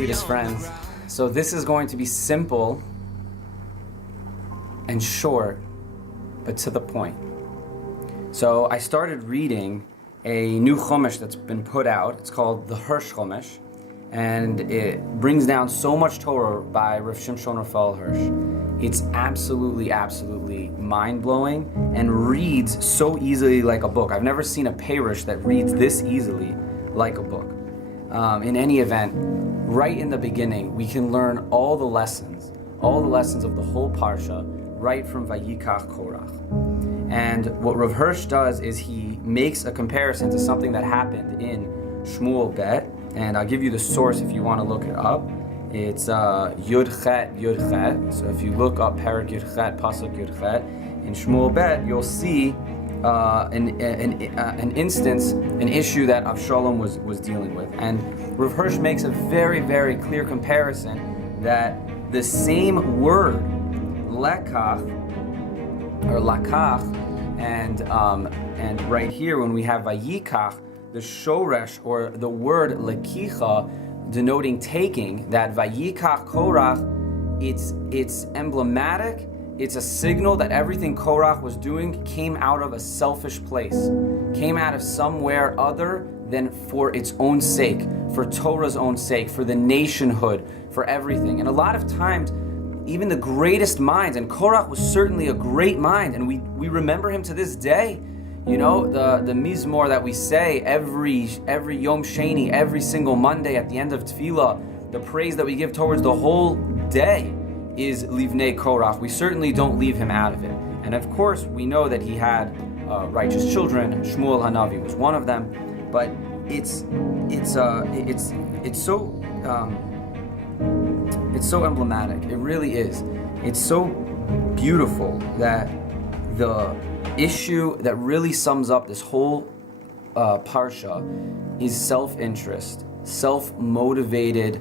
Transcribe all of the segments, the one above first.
sweetest friends. So this is going to be simple and short, but to the point. So I started reading a new Chumash that's been put out. It's called the Hirsch Chumash, and it brings down so much Torah by Rav Shimshon Raphael Hirsch. It's absolutely mind-blowing and reads so easily like a book. I've never seen a Parish that reads this easily like a book. In any event, right in the beginning, we can learn all the lessons of the whole Parsha, right from Vayikach Korach. And what Rav Hirsch does is he makes a comparison to something that happened in Shmuel Bet, and I'll give you the source if you want to look it up. It's Yud Chet. So if you look up Parak Yud Chet, Pasuk Yud Chet, in Shmuel Bet, you'll see an instance, an issue that Avshalom was dealing with. And Rav Hirsch makes a very clear comparison that the same word, lekach, or lakach, and right here when we have vayikach, the shoresh, or the word lekicha, denoting taking, that vayikach Korach, it's emblematic. It's a signal that everything Korach was doing came out of a selfish place, came out of somewhere other than for its own sake, for Torah's own sake, for the nationhood, for everything. And a lot of times, even the greatest minds, and Korach was certainly a great mind, and we remember him to this day. You know, the Mizmor that we say every Yom Sheni, every single Monday at the end of Tefillah, the praise that we give towards the whole day is Livnei Korach. We certainly don't leave him out of it. And of course, we know that he had righteous children. Shmuel Hanavi was one of them. But it's so emblematic. It really is. It's so beautiful that the issue that really sums up this whole parsha is self-interest, self-motivated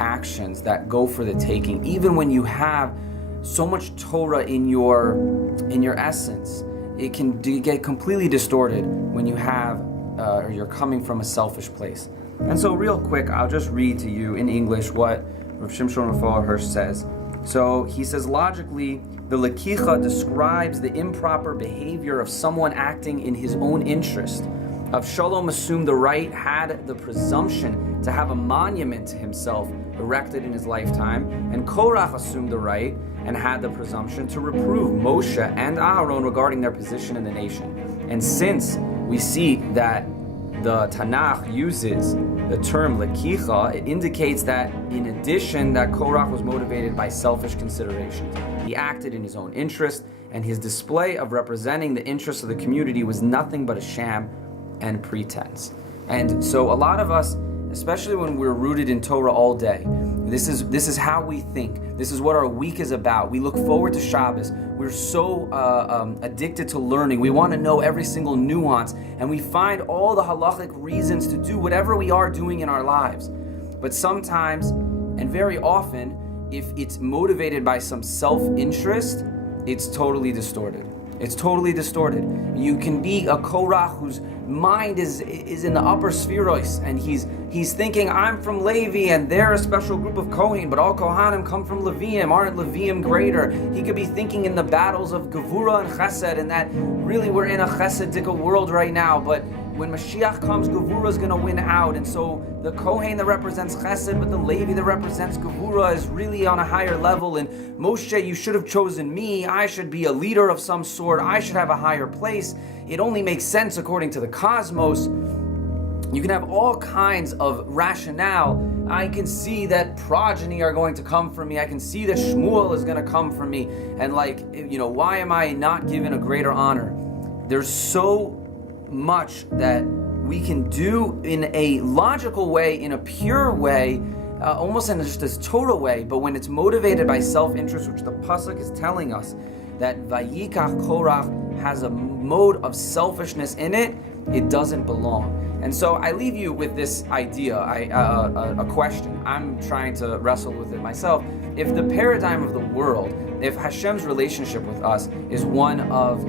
actions that go for the taking. Even when you have so much Torah in your essence, it can get completely distorted when you have or you're coming from a selfish place. And so real quick, I'll just read to you in English what Rav Shimshon Raphael Hirsch says. So he says, logically, the Lekicha describes the improper behavior of someone acting in his own interest. Avshalom assumed the right, had the presumption to have a monument to himself erected in his lifetime, and Korach assumed the right and had the presumption to reprove Moshe and Aaron regarding their position in the nation. And since we see that the Tanakh uses the term Lekicha, it indicates that in addition that Korach was motivated by selfish considerations. He acted in his own interest, and his display of representing the interests of the community was nothing but a sham and pretense. And so a lot of us, especially when we're rooted in Torah all day, this is how we think. This is what our week is about. We look forward to Shabbos. We're so addicted to learning. We want to know every single nuance, and we find all the halachic reasons to do whatever we are doing in our lives. But sometimes, and very often, if it's motivated by some self-interest, it's totally distorted. It's totally distorted. You can be a Korach whose mind is in the upper spherois, and he's thinking, I'm from Levi and they're a special group of Kohen, but all Kohanim come from Leviim. Aren't Leviim greater? He could be thinking in the battles of Gevura and Chesed, and that really we're in a Chesedic world right now, but when Mashiach comes, Gevura is going to win out, and so the Kohen that represents Chesed, but the Levi that represents Gevura is really on a higher level, and Moshe, you should have chosen me. I should be a leader of some sort. I should have a higher place. It only makes sense according to the cosmos. You can have all kinds of rationale. I can see that progeny are going to come from me. I can see that Shmuel is going to come from me. And why am I not given a greater honor? There's so much that we can do in a logical way, in a pure way, almost in just a Torah way, but when it's motivated by self-interest, which the Pasuk is telling us, that Vayikach Korach has a mode of selfishness in it, it doesn't belong. And so I leave you with this idea, a question. I'm trying to wrestle with it myself. If the paradigm of the world, if Hashem's relationship with us is one of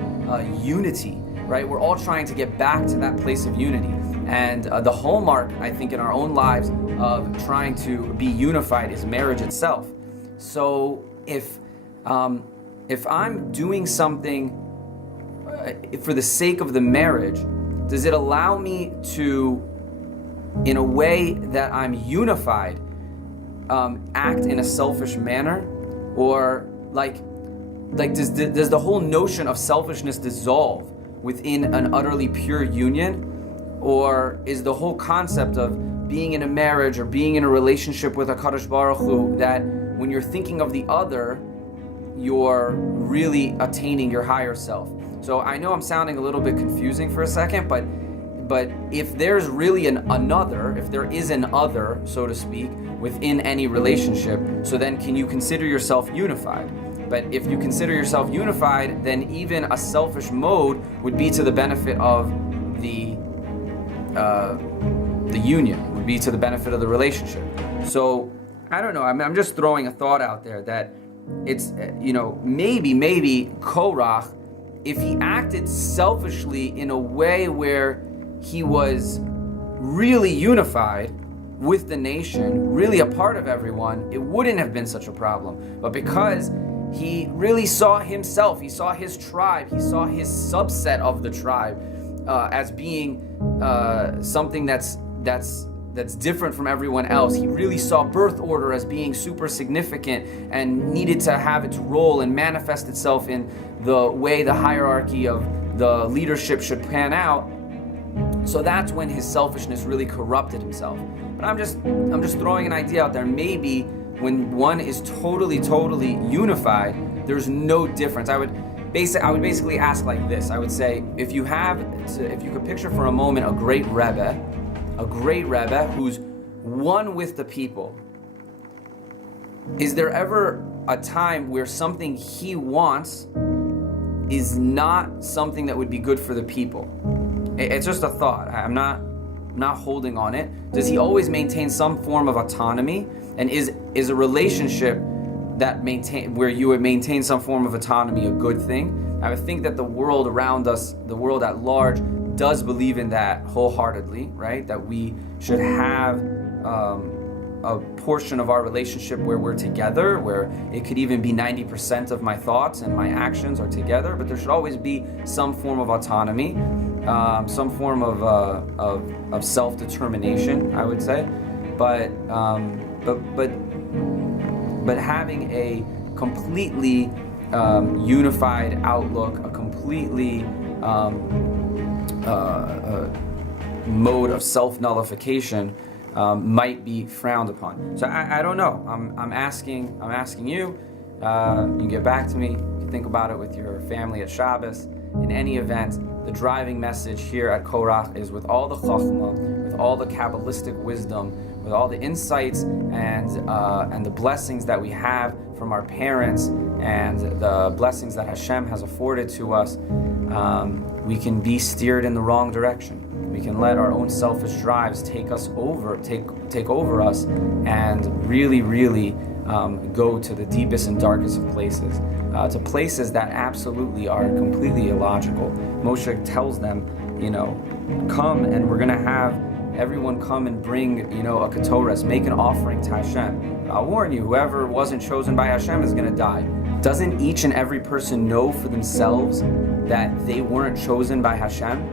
unity, right? We're all trying to get back to that place of unity. And the hallmark, I think, in our own lives of trying to be unified is marriage itself. So if I'm doing something for the sake of the marriage, does it allow me to, in a way that I'm unified, act in a selfish manner? Or like does the whole notion of selfishness dissolve within an utterly pure union? Or is the whole concept of being in a marriage or being in a relationship with HaKadosh Baruch Hu, that when you're thinking of the other, you're really attaining your higher self? So I know I'm sounding a little bit confusing for a second, but if there's really if there is an other, so to speak, within any relationship, so then can you consider yourself unified? But if you consider yourself unified, then even a selfish mode would be to the benefit of the union, would be to the benefit of the relationship. So I don't know. I'm just throwing a thought out there that it's, maybe Korach, if he acted selfishly in a way where he was really unified with the nation, really a part of everyone, it wouldn't have been such a problem. But because he really saw himself, he saw his tribe, he saw his subset of the tribe as being something that's different from everyone else. He really saw birth order as being super significant and needed to have its role and manifest itself in the way the hierarchy of the leadership should pan out. So that's when his selfishness really corrupted himself. But I'm just throwing an idea out there. Maybe when one is totally unified, there's no difference. I would basically ask like this. I would say, if you could picture for a moment a great Rebbe who's one with the people, is there ever a time where something he wants is not something that would be good for the people? It's just a thought. I'm not holding on it. Does he always maintain some form of autonomy? And is a relationship where you would maintain some form of autonomy a good thing? I would think that the world around us, the world at large, does believe in that wholeheartedly, right? That we should have a portion of our relationship where we're together, where it could even be 90% of my thoughts and my actions are together, but there should always be some form of autonomy, some form of self-determination, I would say. But having a completely unified outlook, a completely mode of self-nullification might be frowned upon. So I don't know. I'm asking you. You can get back to me. You can think about it with your family at Shabbos. In any event, the driving message here at Korach is, with all the chachma, with all the Kabbalistic wisdom, with all the insights and the blessings that we have from our parents and the blessings that Hashem has afforded to us, we can be steered in the wrong direction. We can let our own selfish drives take over us, and really go to the deepest and darkest of places, to places that absolutely are completely illogical. Moshe tells them, come and we're going to have everyone come and bring, a ketores, make an offering to Hashem. I'll warn you, whoever wasn't chosen by Hashem is going to die. Doesn't each and every person know for themselves that they weren't chosen by Hashem?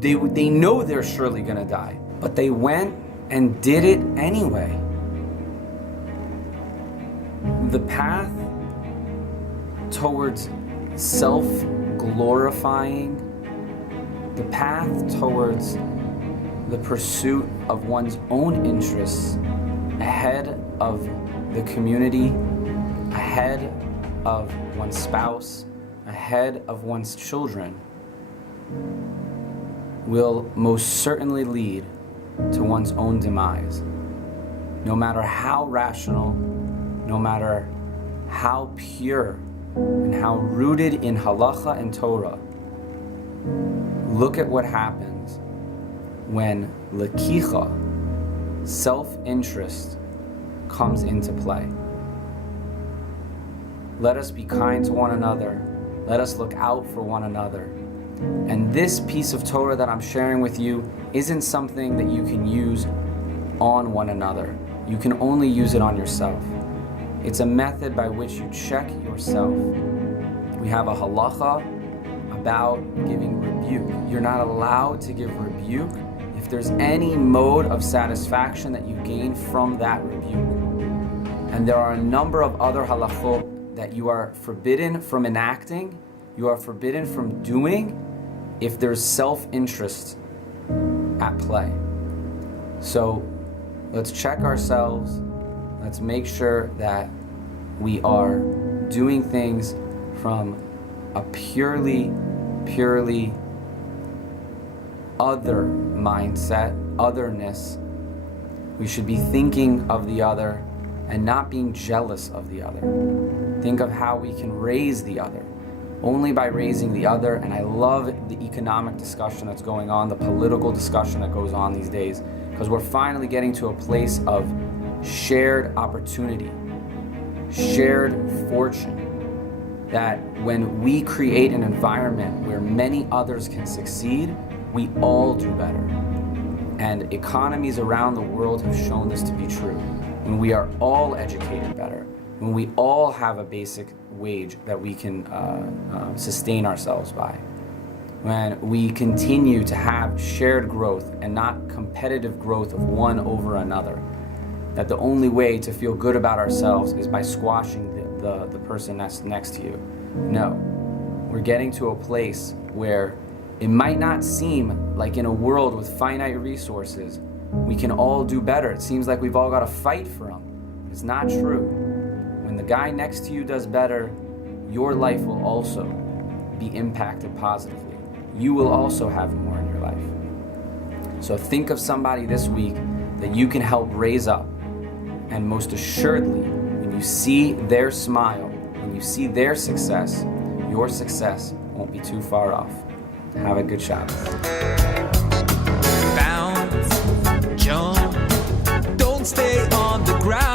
They know they're surely going to die, but they went and did it anyway. The path towards self-glorifying, the path towards the pursuit of one's own interests ahead of the community, ahead of one's spouse, ahead of one's children, will most certainly lead to one's own demise. No matter how rational, no matter how pure and how rooted in halacha and Torah, look at what happens when lekicha, self-interest, comes into play. Let us be kind to one another. Let us look out for one another. And this piece of Torah that I'm sharing with you isn't something that you can use on one another. You can only use it on yourself. It's a method by which you check yourself. We have a halacha about giving rebuke. You're not allowed to give rebuke if there's any mode of satisfaction that you gain from that rebuke. And there are a number of other halachot that you are forbidden from enacting, you are forbidden from doing if there's self-interest at play. So let's check ourselves. Let's make sure that we are doing things from a purely other mindset, otherness. We should be thinking of the other and not being jealous of the other. Think of how we can raise the other. Only by raising the other, and I love the economic discussion that's going on, the political discussion that goes on these days, because we're finally getting to a place of shared opportunity, shared fortune, that when we create an environment where many others can succeed, we all do better. And economies around the world have shown this to be true. When we are all educated better, when we all have a basic wage that we can sustain ourselves by, when we continue to have shared growth and not competitive growth of one over another, that the only way to feel good about ourselves is by squashing the person that's next to you. No, we're getting to a place where it might not seem like in a world with finite resources, we can all do better. It seems like we've all got to fight for them. It's not true. When the guy next to you does better, your life will also be impacted positively. You will also have more in your life. So think of somebody this week that you can help raise up. And most assuredly, when you see their smile, when you see their success, your success won't be too far off. Have a good Shabbos. Bounce, jump, don't stay on the ground.